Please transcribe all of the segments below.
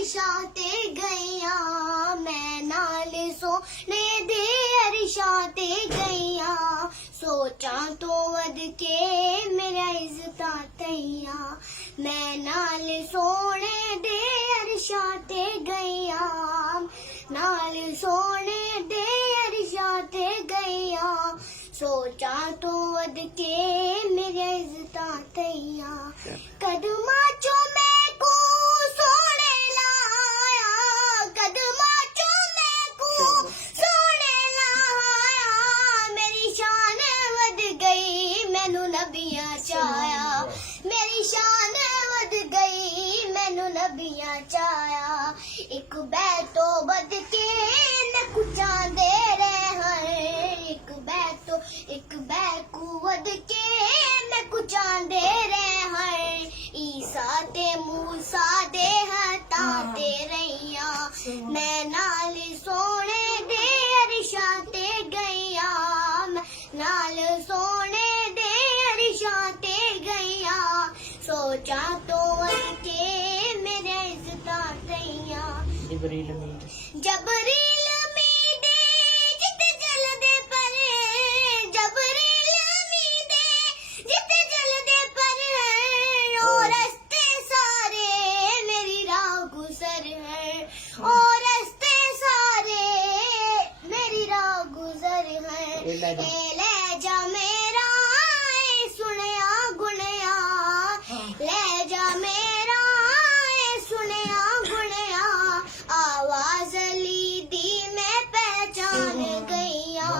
अरशां ते गईया मैं नाल सोने दे अरशां ते गईया सोचा तो वध के मेरा इज्जतां तईया मैं नाल सोने दे अरशां ते गईया नाल सोने दे अरशां ते गईया सोचा तो वध के मेरा इज्जतां तईया कदमां चो मैं को सोने लाया कदमां चो मैं को सोने लाया मेरी शान वध गई मैनू नबियां चाया मेरी शान वध गई मैनू नबियां चाया एक बैतो बद के न कुचांदे रहे एक बैकू वध के न कुचांदे रहे ईसा ते मूसा दे हत्थां ते रहिया मैं नाल सोने दे अरशां ते गईया नाल सोने दे अरशां ते गईया सोचा तो वध के मेरे इज्जतां तईया जबरील मीदे जित जलदे पर जबरील मीदे जित जलदे पर ओ रस्ते सारे मेरी राह गुजर है ओ रस्ते सारे मेरी राह गुजर है ए ले जा मेरा ए सुनया गुनया ले जा मेरा ए सुनया गुनया आवाज अली दी मैं पहचान गईया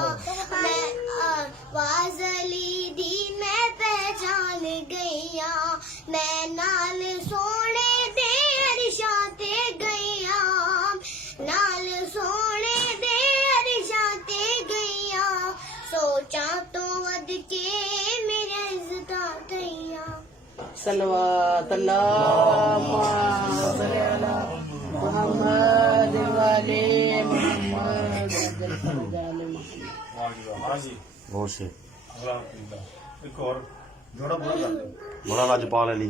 मैं आवाज अली दी मैं पहचान गईया मैं नाल सोने दे अरशां ते गईया नाल सोने दे अरशां ते गईया सोचा तो वध के मेरे इज्जतां तईया सलवात मोहम्मद वाले मोहम्मद हाँ जी बहुत से अल्लाह एक और जोड़ा बोल बड़ा राजपाल अली